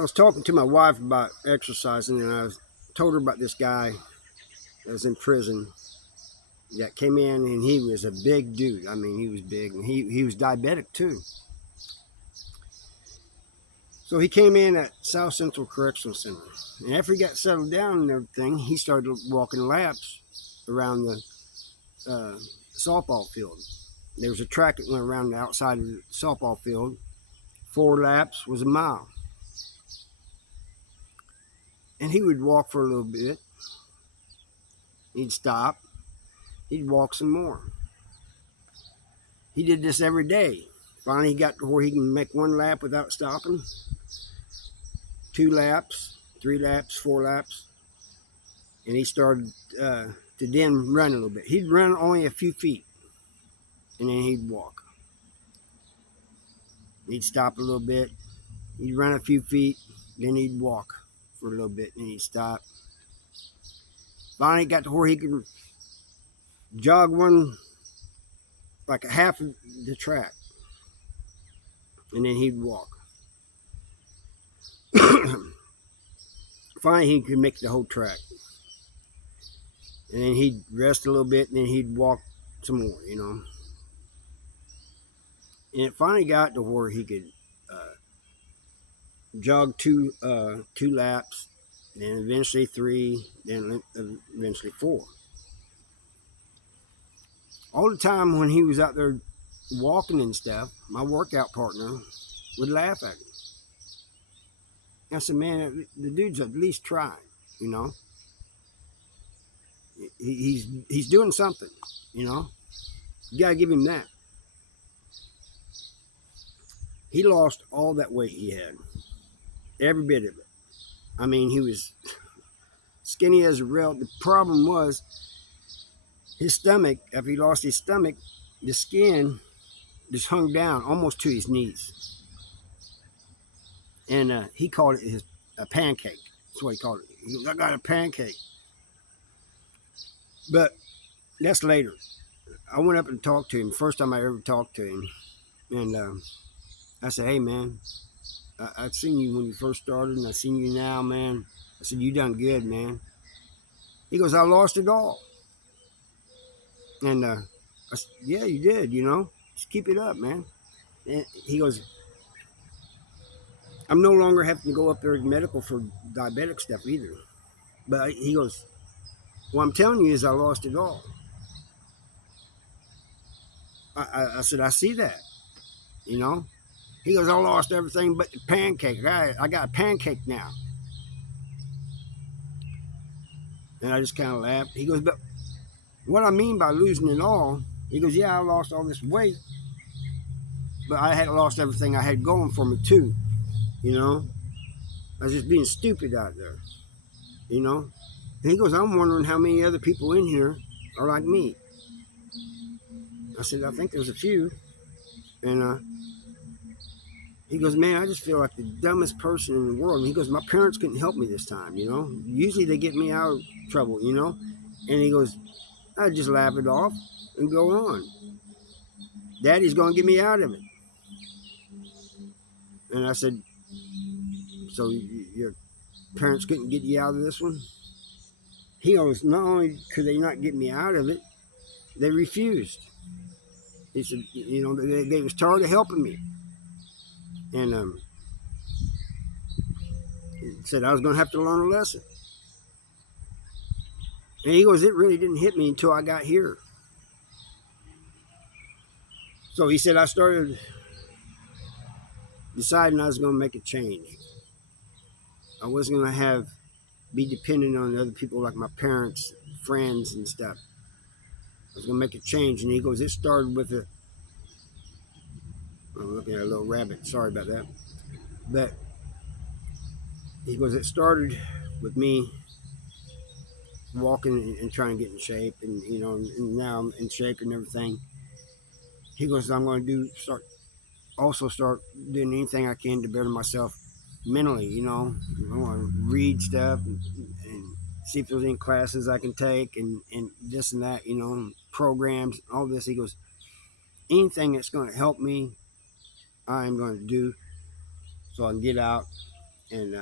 I was talking to my wife about exercising, and told her about this guy that was in prison that came in, and he was a big dude. I mean, he was big, and he was diabetic too. So he came in at South Central Correctional Center, and after he got settled down and everything, he started walking laps around the softball field. There was a track that went around the outside of the softball field. 4 laps was a mile. And he would walk for a little bit. He'd stop. He'd walk some more. He did this every day. Finally, he got to where he can make 1 lap without stopping. 2 laps, 3 laps, 4 laps. And he started to then run a little bit. He'd run only a few feet, and then he'd walk. He'd stop a little bit. He'd run a few feet, then he'd walk for a little bit, and he'd stop. Finally, got to where he could jog like a half of the track, and then he'd walk. Finally, he could make the whole track, and then he'd rest a little bit, and then he'd walk some more, And it finally got to where he could jog 2 laps, then eventually 3, then eventually 4. All the time when he was out there walking and stuff, my workout partner would laugh at him. I said, man, the dude's at least trying, He's doing something, You gotta give him that. He lost all that weight he had, every bit of it. I mean, he was skinny as a rail. The problem was his stomach. After he lost his stomach, the skin just hung down almost to his knees. And he called it a pancake. That's what he called it. He goes, I got a pancake. But that's later. I went up and talked to him. First time I ever talked to him. And I said, hey, man, I've seen you when you first started, and I've seen you now, man. I said, you done good, man. He goes, I lost it all. And I said, yeah, you did, Just keep it up, man. And he goes, I'm no longer having to go up there to medical for diabetic stuff either. But he goes, what I'm telling you is I lost it all. I said, I see that, He goes, I lost everything but the pancake. I got a pancake now. And I just kind of laughed. He goes, but what I mean by losing it all, he goes, yeah, I lost all this weight, but I had lost everything I had going for me too. I was just being stupid out there, And he goes, I'm wondering how many other people in here are like me. I said, I think there's a few. And he goes, man, I just feel like the dumbest person in the world. And he goes, my parents couldn't help me this time, Usually they get me out of trouble, And he goes, I just laugh it off and go on. Daddy's going to get me out of it. And I said, so your parents couldn't get you out of this one? He goes, not only could they not get me out of it, they refused. He said, they was tired of helping me. And he said I was going to have to learn a lesson. And he goes, it really didn't hit me until I got here. So he said I started deciding I was going to make a change. I wasn't going to be dependent on other people like my parents, friends, and stuff. I was going to make a change. And he goes, it started with I'm looking at a little rabbit. Sorry about that. But he goes, it started with me walking and trying to get in shape, and and now I'm in shape and everything. He goes, I'm going to start doing anything I can to better myself mentally. I want to read stuff and see if there's any classes I can take and this and that, programs, all this. He goes, anything that's going to help me, I am going to do so I can get out and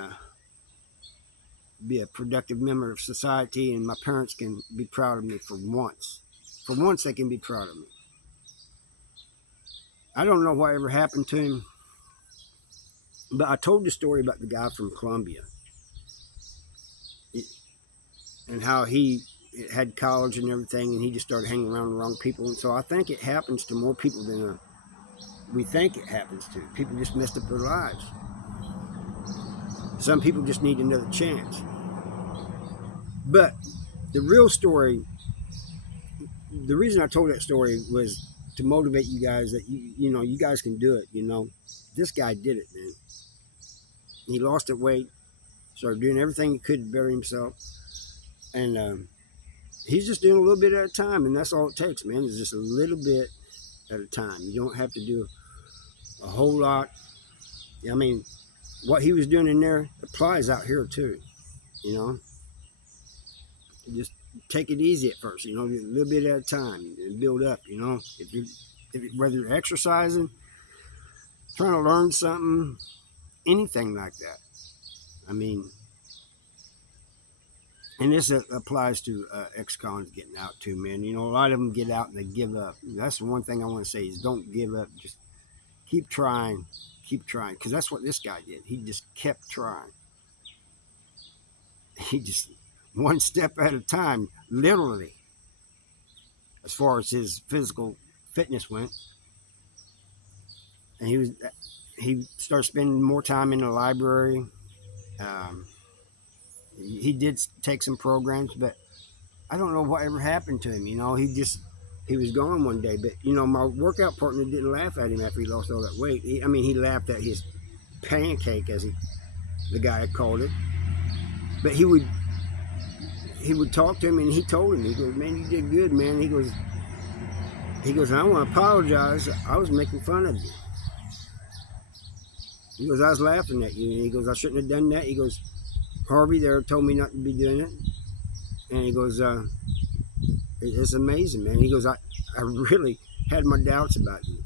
be a productive member of society, and my parents can be proud of me for once. For once, they can be proud of me. I don't know what ever happened to him, but I told the story about the guy from Colombia and how he had college and everything, and he just started hanging around the wrong people. And so I think it happens to more people than we think it happens to. People just messed up their lives. Some people just need another chance. But the real story, the reason I told that story was to motivate you guys that you guys can do it. This guy did it, man. He lost that weight, started doing everything he could to better himself, and he's just doing a little bit at a time, and that's all it takes, man. It's just a little bit at a time. You don't have to do a whole lot. I mean, what he was doing in there applies out here too. Just take it easy at first. A little bit at a time, and build up. Whether you're exercising, trying to learn something, anything like that. I mean, and this applies to ex-cons getting out too, man. A lot of them get out and they give up. That's the one thing I want to say is don't give up. Just keep trying, because that's what this guy did. He just kept trying. He just one step at a time, literally, as far as his physical fitness went. And he started spending more time in the library. He did take some programs, but I don't know what ever happened to him. He was gone one day. But my workout partner didn't laugh at him after he lost all that weight. He laughed at his pancake, as the guy had called it. But he would talk to him, and he told him, he goes, "Man, you did good, man." He goes, "I want to apologize. I was making fun of you." He goes, "I was laughing at you." And he goes, "I shouldn't have done that." He goes, "Harvey there told me not to be doing it." And he goes, "It's amazing, man." He goes, I really had my doubts about you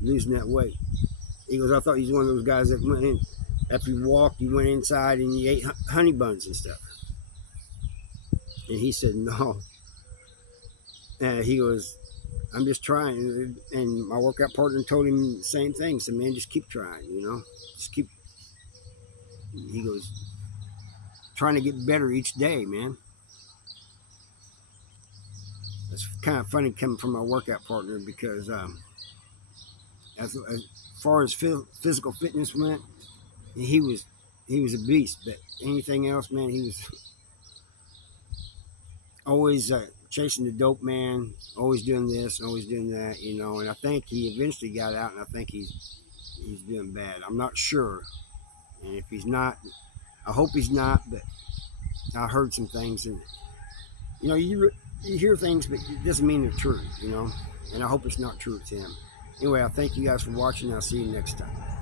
losing that weight." He goes, "I thought you was one of those guys that went in, after you walked, you went inside and you ate honey buns and stuff." And he said, "No." And he goes, "I'm just trying." And my workout partner told him the same thing. So, man, just keep trying, just keep. He goes, trying to get better each day, man. It's kind of funny coming from my workout partner, because as far as physical fitness went, he was a beast. But anything else, man, he was always chasing the dope, man, always doing this and always doing that, and I think he eventually got out, and I think he's doing bad. I'm not sure, and if he's not, I hope he's not, but I heard some things, and you hear things, but it doesn't mean they're true, and I hope it's not true to him. Anyway, I thank you guys for watching. I'll see you next time.